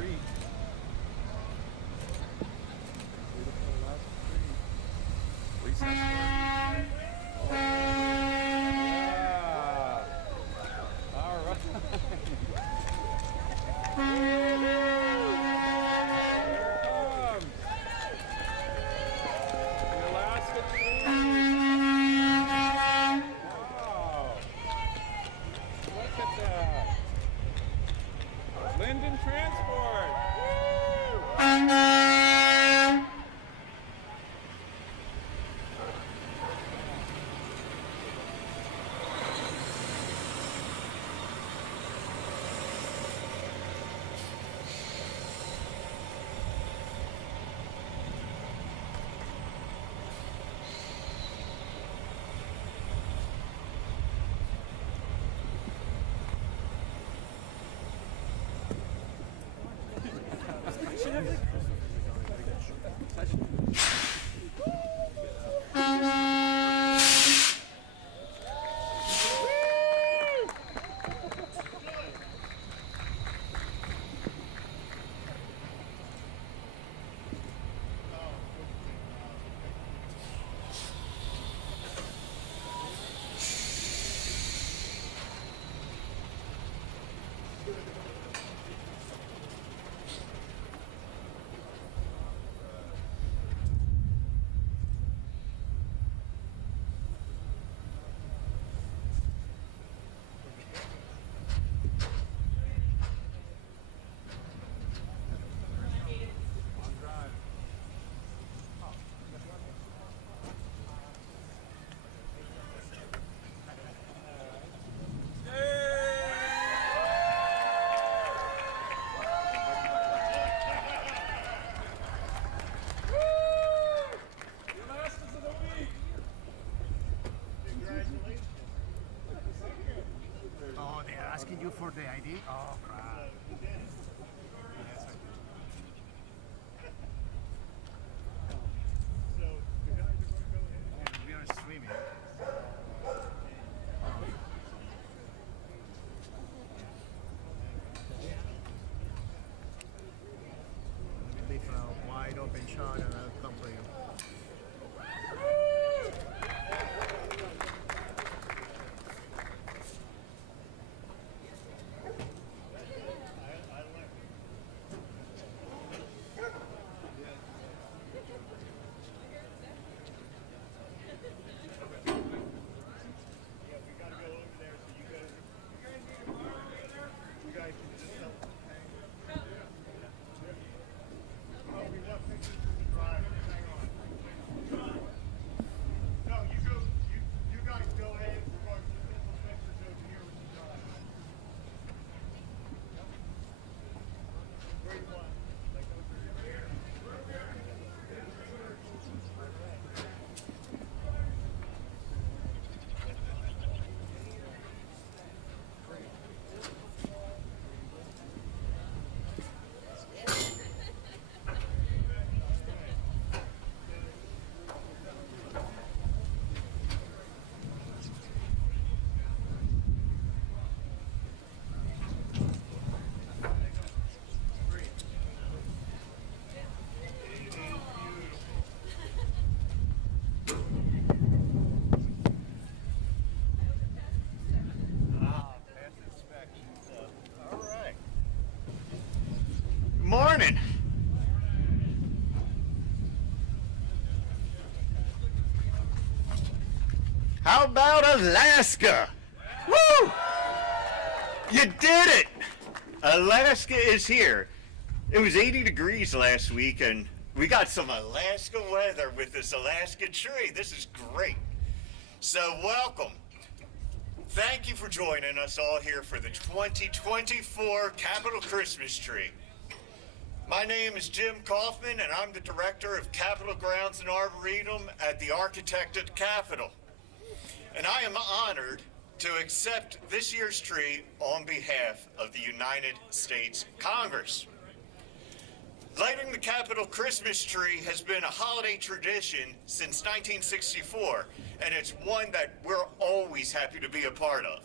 tree. Beautiful last tree. Recess story. Oh. Yeah. All right. Here it comes. The Alaska tree. Wow. Look at that. Linden Transport. Oh, they're asking you for the ID? Oh, crap. And we are streaming. Let me leave a wide open shot and I'll come for you. Morning. How about Alaska? Woo! You did it! Alaska is here. It was 80 degrees last week and we got some Alaska weather with this Alaska tree. This is great. So welcome. Thank you for joining us all here for the 2024 Capitol Christmas Tree. My name is Jim Kaufman, and I'm the Director of Capitol Grounds and Arboretum at the Architected Capitol. And I am honored to accept this year's tree on behalf of the United States Congress. Lighting the Capitol Christmas tree has been a holiday tradition since 1964, and it's one that we're always happy to be a part of.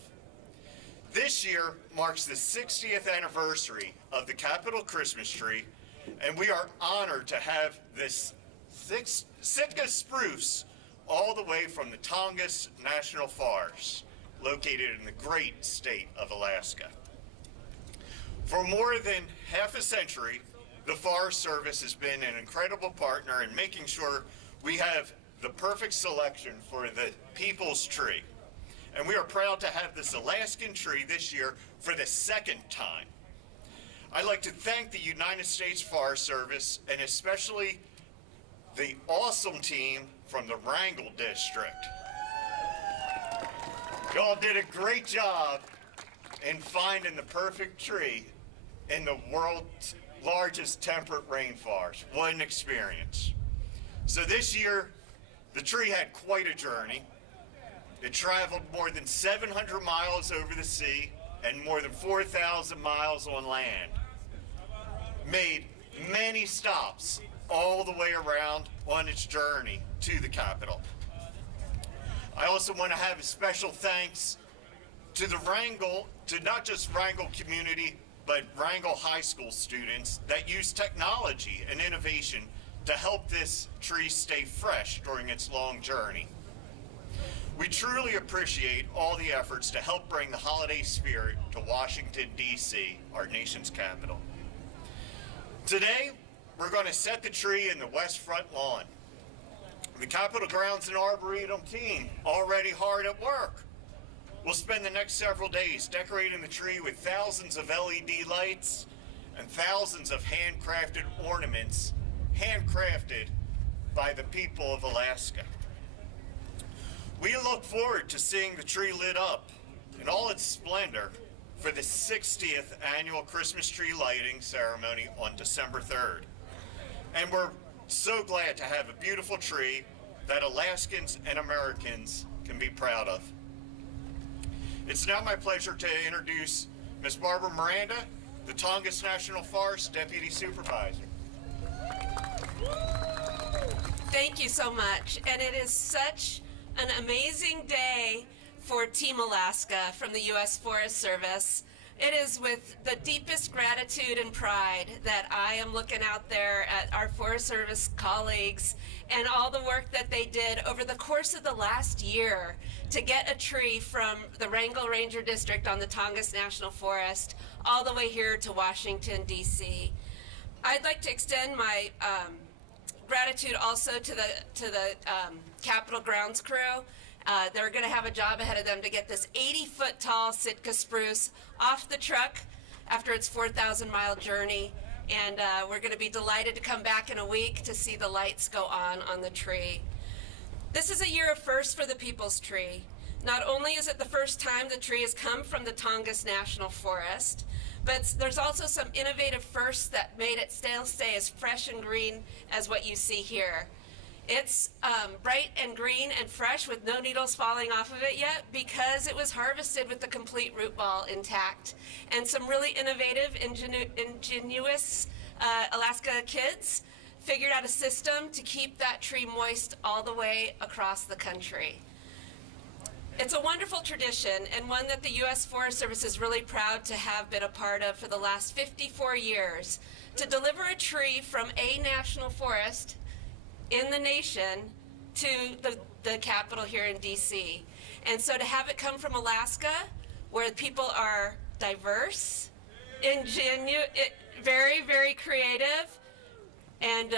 This year marks the 60th anniversary of the Capitol Christmas tree, and we are honored to have this Sitka spruce all the way from the Tongass National Forest, located in the great state of Alaska. For more than half a century, the Forest Service has been an incredible partner in making sure we have the perfect selection for the people's tree. And we are proud to have this Alaskan tree this year for the second time. I'd like to thank the United States Forest Service and especially the awesome team from the Wrangell District. Y'all did a great job in finding the perfect tree in the world's largest temperate rainforest. What an experience. So this year, the tree had quite a journey. It traveled more than 700 miles over the sea and more than 4,000 miles on land. Made many stops all the way around on its journey to the Capitol. I also want to have a special thanks to the Wrangell, to not just Wrangell community, but Wrangell High School students that use technology and innovation to help this tree stay fresh during its long journey. We truly appreciate all the efforts to help bring the holiday spirit to Washington, D.C., our nation's capital. Today, we're going to set the tree in the west front lawn. The Capitol Grounds and Arboretum team already hard at work. We'll spend the next several days decorating the tree with thousands of LED lights and thousands of handcrafted ornaments, handcrafted by the people of Alaska. We look forward to seeing the tree lit up in all its splendor for the 60th annual Christmas tree lighting ceremony on December 3rd. And we're so glad to have a beautiful tree that Alaskans and Americans can be proud of. It's now my pleasure to introduce Ms. Barbara Miranda, the Tongass National Forest Deputy Supervisor. Thank you so much. And it is such an amazing day for Team Alaska from the U.S. Forest Service. It is with the deepest gratitude and pride that I am looking out there at our Forest Service colleagues and all the work that they did over the course of the last year to get a tree from the Wrangell Ranger District on the Tongass National Forest all the way here to Washington, D.C. I'd like to extend my gratitude also to the Capitol Grounds crew. They're going to have a job ahead of them to get this 80-foot tall Sitka spruce off the truck after its 4,000-mile journey. And we're going to be delighted to come back in a week to see the lights go on the tree. This is a year of firsts for the People's Tree. Not only is it the first time the tree has come from the Tongass National Forest, but there's also some innovative firsts that made it still stay as fresh and green as what you see here. It's bright and green and fresh with no needles falling off of it yet because it was harvested with the complete root ball intact. And some really innovative, ingenious Alaska kids figured out a system to keep that tree moist all the way across the country. It's a wonderful tradition and one that the U.S. Forest Service is really proud to have been a part of for the last 54 years, to deliver a tree from a national forest in the nation to the capital here in D.C. And so to have it come from Alaska, where people are diverse, very, very creative, and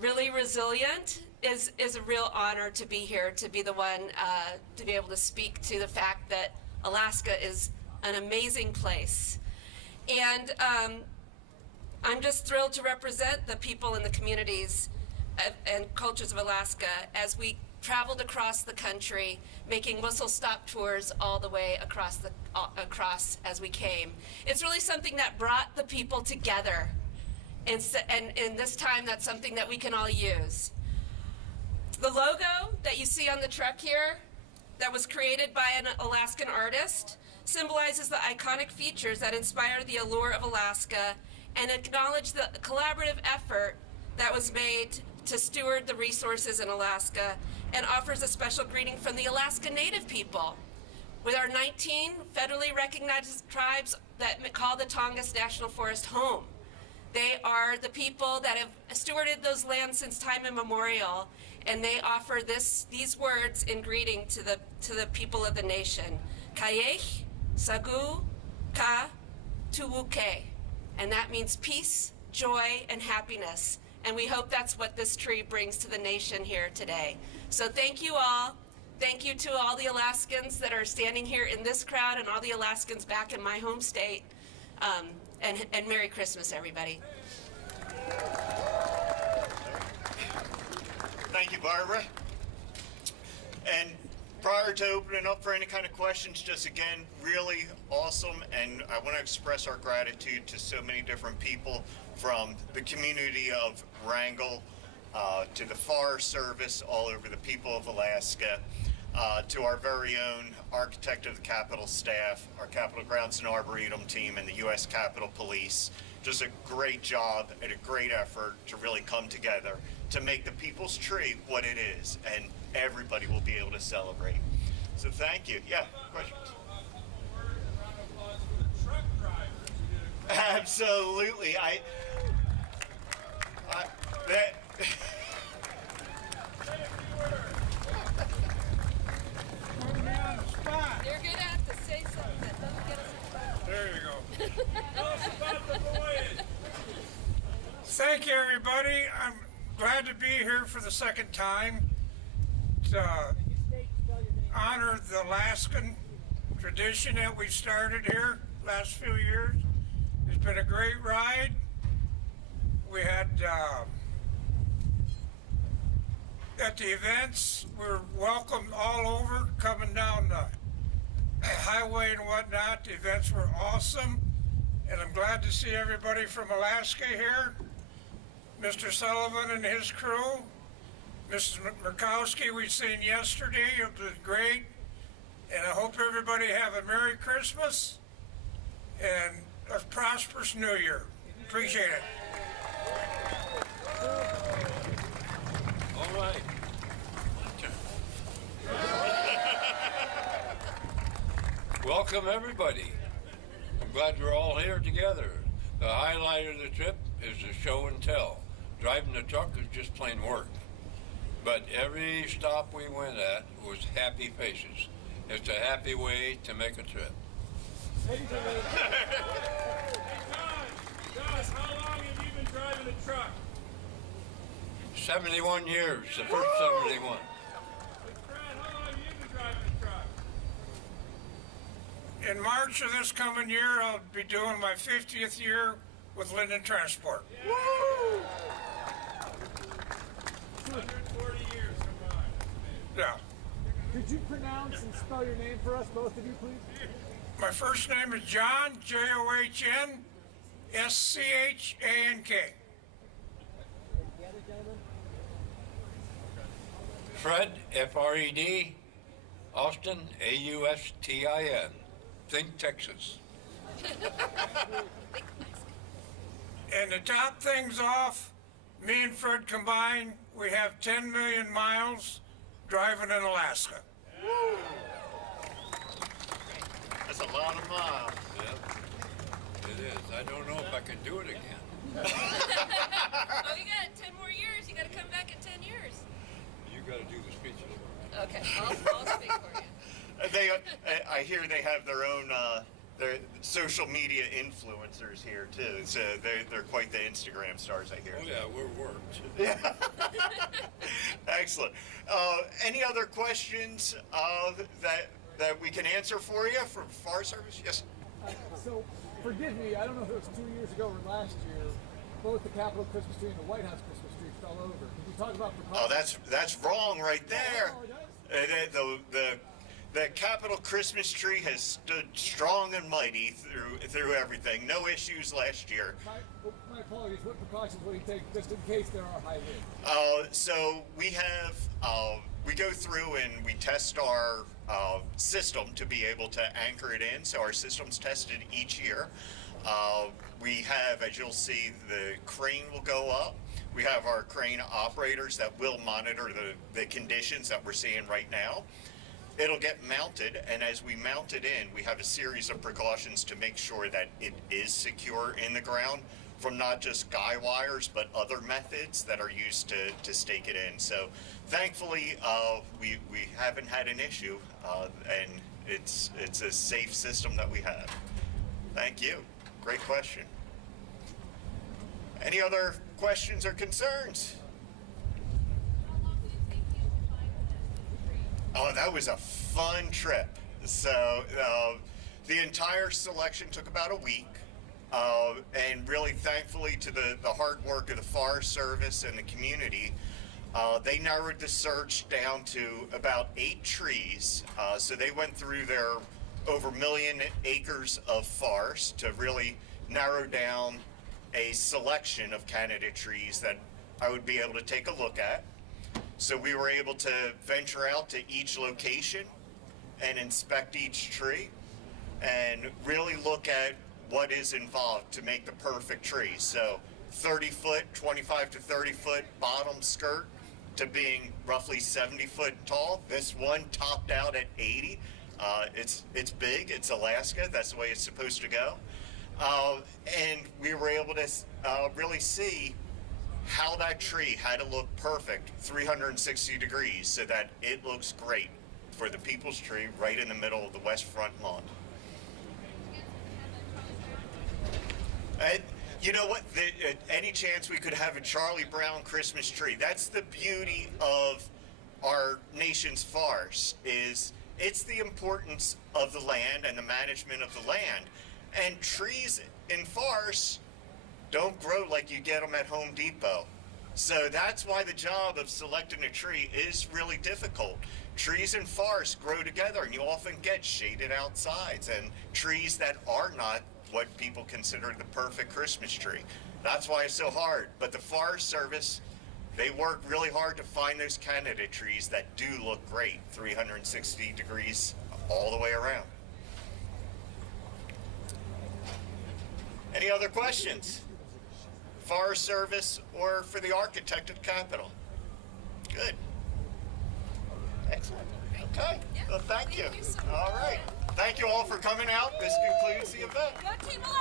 really resilient, is a real honor to be here, to be the one to be able to speak to the fact that Alaska is an amazing place. And I'm just thrilled to represent the people and the communities and cultures of Alaska as we traveled across the country, making whistle-stop tours all the way across as we came. It's really something that brought the people together, and in this time, that's something that we can all use. The logo that you see on the truck here, that was created by an Alaskan artist, symbolizes the iconic features that inspire the allure of Alaska and acknowledge the collaborative effort that was made to steward the resources in Alaska, and offers a special greeting from the Alaska Native people. with our 19 federally recognized tribes that call the Tongass National Forest home. They are the people that have stewarded those lands since time immemorial, and they offer these words in greeting to the people of the nation. Kayech, Sagu, Ka, Tuwuke. And that means peace, joy, and happiness. And we hope that's what this tree brings to the nation here today. So thank you all. Thank you to all the Alaskans that are standing here in this crowd and all the Alaskans back in my home state. And Merry Christmas, everybody. Thank you, Barbara. And prior to opening up for any kind of questions, just again, really awesome, and I want to express our gratitude to so many different people from the community of Wrangell, to the Forest Service, all over the people of Alaska, to our very own Architect of the Capitol staff, our Capitol Grounds and Arboretum team, and the U.S. Capitol Police. Just a great job and a great effort to really come together to make the People's Tree what it is, and everybody will be able to celebrate. So thank you. Yeah, questions? Absolutely. That. You're going to have to say something that doesn't get us in trouble. There you go. Tell us about the voyage. Thank you, everybody. I'm glad to be here for the second time to honor the Alaskan tradition that we started here last few years. It's been a great ride. We had at the events, we're welcomed all over, coming down the highway and whatnot. The events were awesome, and I'm glad to see everybody from Alaska here. Mr. Sullivan and his crew, Mrs. Murkowski we've seen yesterday, it was great, and I hope everybody have a Merry Christmas and a prosperous New Year. Appreciate it. All right. Welcome, everybody. I'm glad we're all here together. The highlight of the trip is the show and tell. Driving the truck is just plain work. But every stop we went at was happy faces. It's a happy way to make a trip. Gus, how long have you been driving a truck? 71 years, the first 71. Brad, how long have you been driving a truck? In March of this coming year, I'll be doing my 50th year with Linden Transport. 140 years combined. Yeah. Could you pronounce and spell your name for us, both of you, please? My first name is John, John, Schank. Fred, Fred, Austin, Austin. Think Texas. And to top things off, me and Fred combined, we have 10 million miles driving in Alaska. That's a lot of miles. Yeah, it is. I don't know if I can do it again. Oh, you got 10 more years. You got to come back in 10 years. You got to do the speeches. Okay, I'll speak for you. I hear they have their own their social media influencers here too. So they're quite the Instagram stars, I hear. Oh yeah, we're worked. Yeah. Excellent. Any other questions that we can answer for you from Forest Service? Yes. So, forgive me, I don't know if it was 2 years ago or last year, both the Capitol Christmas tree and the White House Christmas tree fell over. Could you talk about precautions? Oh, that's wrong right there. Oh, it does? The Capitol Christmas tree has stood strong and mighty through everything. No issues last year. My apologies. What precautions will you take just in case there are high winds? So we go through and we test our system to be able to anchor it in. So our system's tested each year. We have, as you'll see, the crane will go up. We have our crane operators that will monitor the conditions that we're seeing right now. it'll get mounted, and as we mount it in, we have a series of precautions to make sure that it is secure in the ground from not just guy wires, but other methods that are used to stake it in. So thankfully, we haven't had an issue, and it's a safe system that we have. Thank you. Great question. Any other questions or concerns? Oh, that was a fun trip. So the entire selection took about a week. And really thankfully to the hard work of the Forest Service and the community, they narrowed the search down to about 8 trees. So they went through their over 1 million acres of forest to really narrow down a selection of candidate trees that I would be able to take a look at. So we were able to venture out to each location and inspect each tree and really look at what is involved to make the perfect tree. So 30 foot, 25 to 30 foot bottom skirt to being roughly 70 foot tall. This one topped out at 80. It's big, it's Alaska, that's the way it's supposed to go. And we were able to really see how that tree had to look perfect 360 degrees so that it looks great for the people's tree right in the middle of the west front lawn. And you know what? Any chance we could have a Charlie Brown Christmas tree? That's the beauty of our nation's forests, is it's the importance of the land and the management of the land. And trees in forests don't grow like you get them at Home Depot. So that's why the job of selecting a tree is really difficult. Trees and forests grow together, and you often get shaded outsides and trees that are not what people consider the perfect Christmas tree. That's why it's so hard. But the Forest Service, they work really hard to find those candidate trees that do look great 360 degrees all the way around. Any other questions? Forest Service or for the architect of the Capitol? Good. Excellent. Okay. Well, thank you. You so much. All right. Thank you all for coming out. This concludes the event. Go Team Alaska!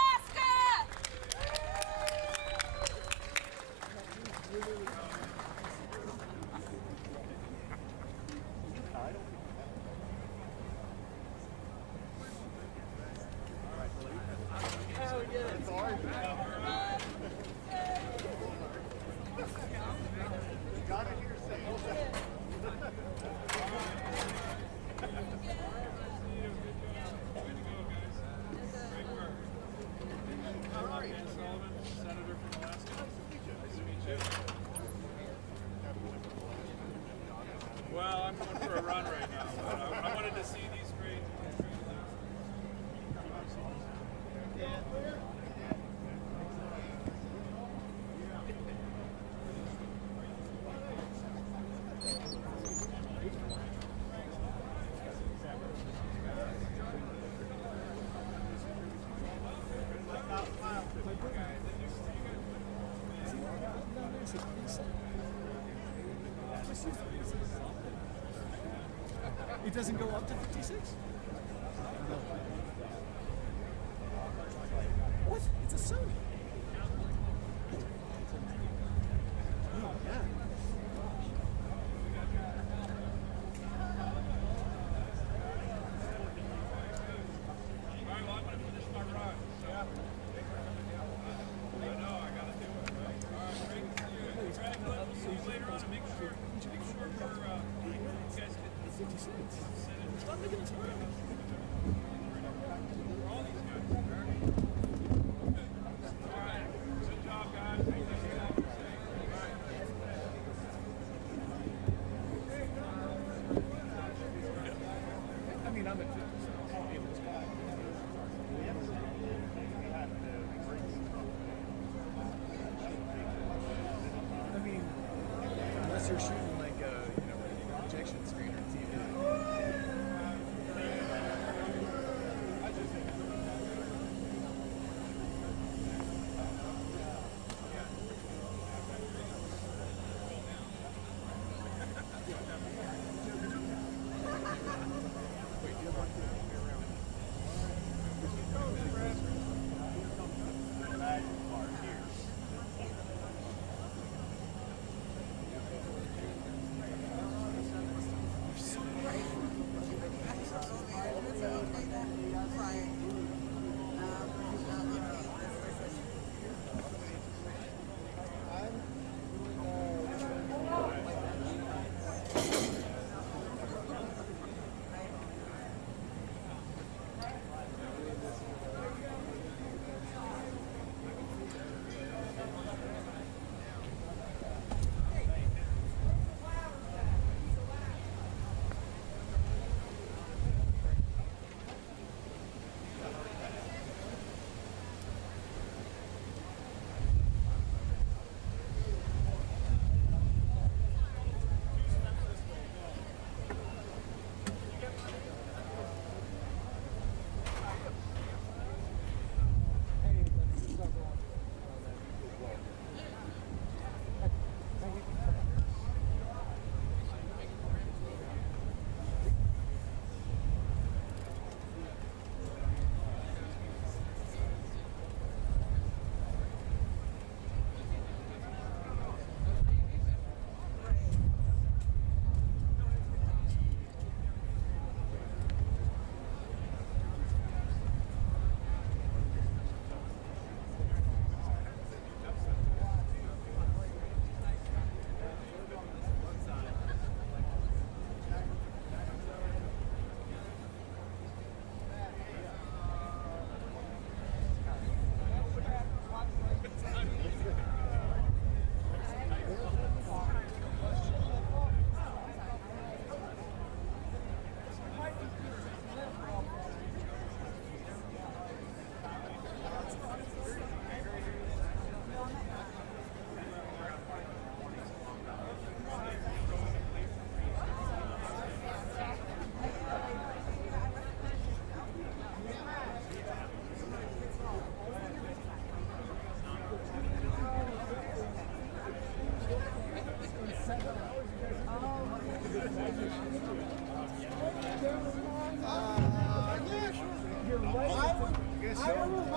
Well, I'm going for a run right now, but I wanted to see these great. It doesn't go up to 56? What? It's a Sony. Oh, yeah. Alright, well, I'm going to finish my run. So. I know, I got to do it. Right? Alright, great to see you. Brad, we'll see you later on and make sure we're, you guys get 56. Stop making it hard. all these guys. Alright, good job, guys. Thank you. I mean, I'm at 50. I mean, unless you're shooting like a projection screen or TV.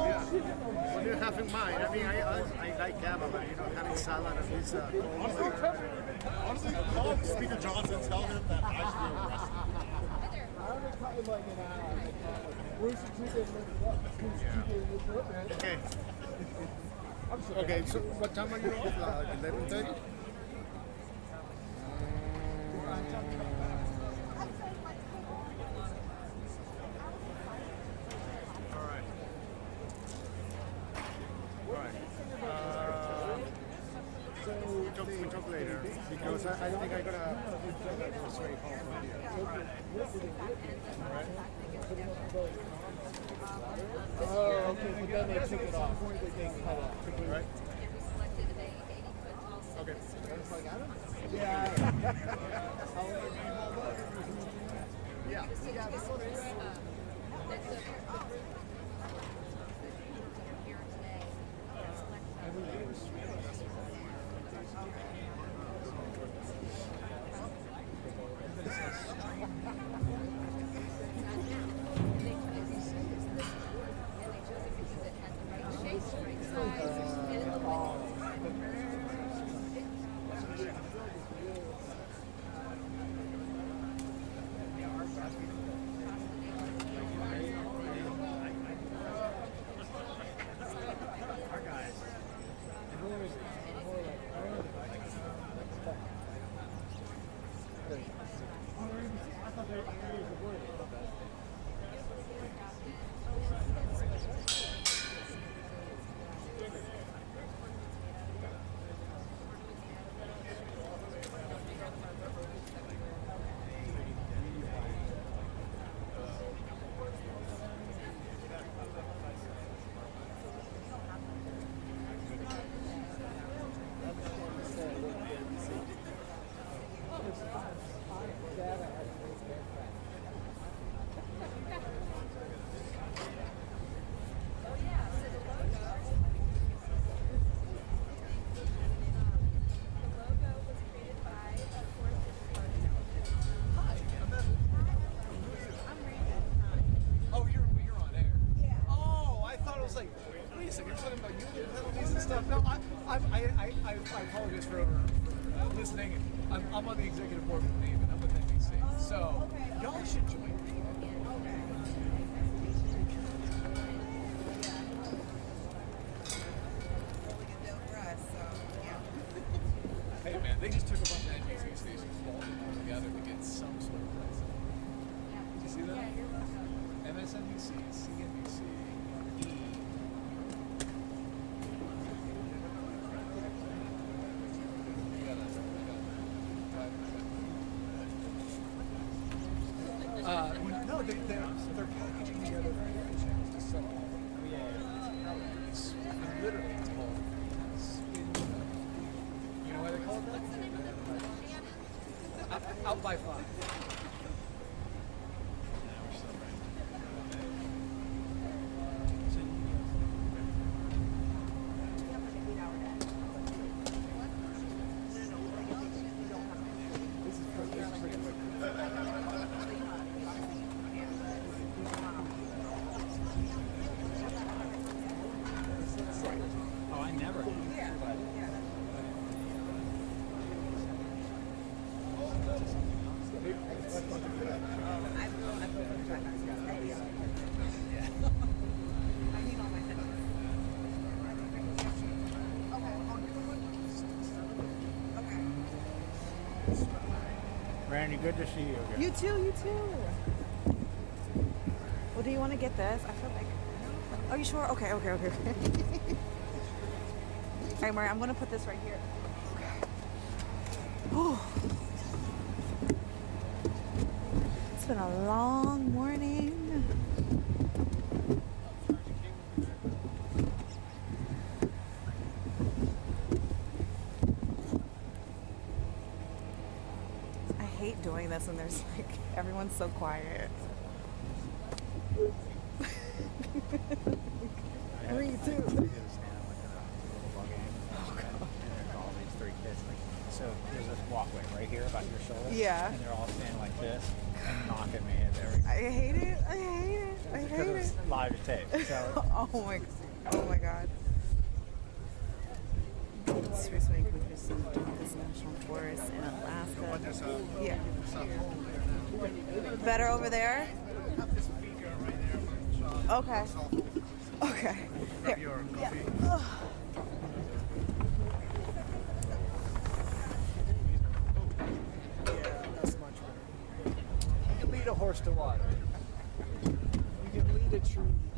Yeah. What do you have in mind? I mean, I like Gabba, but having salad at least. Honestly, call Speaker Johnson, tell him that I should be arrested. I only caught him like an hour. Where's the chicken? Okay. I'm sorry. Okay, so what time are you off? Like 11:30? We talk later because I think I'm gonna go straight home from here. Oh, okay. But then they took it off. They cut off. Right? Okay. Yeah. Yeah. Oh, you're on air. Yeah. Oh, I thought it was like, wait a second, you're talking about union penalties and stuff. No, I apologize for listening. I'm on the executive board with Nate, and I'm with NBC. So y'all should join me. Hey man, they just took a bunch of NBC stations, bolted them together to get some sort of pricing. Did you see that? MSNBC, CNBC, E. No, they're packaging together channels to sell. It's literally it's called spin. You know why they call it that? Out by five. Randy, good to see you again. You too. Well, do you want to get this? I feel like. Oh, you sure? Okay. All right, Mari, I'm going to put this right here. Whew. It's been a long morning. I hate doing this when there's like everyone's so quiet. Me too. So there's this walkway right here about your shoulder. Yeah. And they're all standing like this and knocking me at every. I hate it. Because it's live tape. So Oh Oh my god. Seriously, we just this national forest in Alaska. Yeah. Better over there? Okay. Okay. Here. Yeah. Ugh. Yeah, that's much better. You can lead a horse to water. You can lead a tree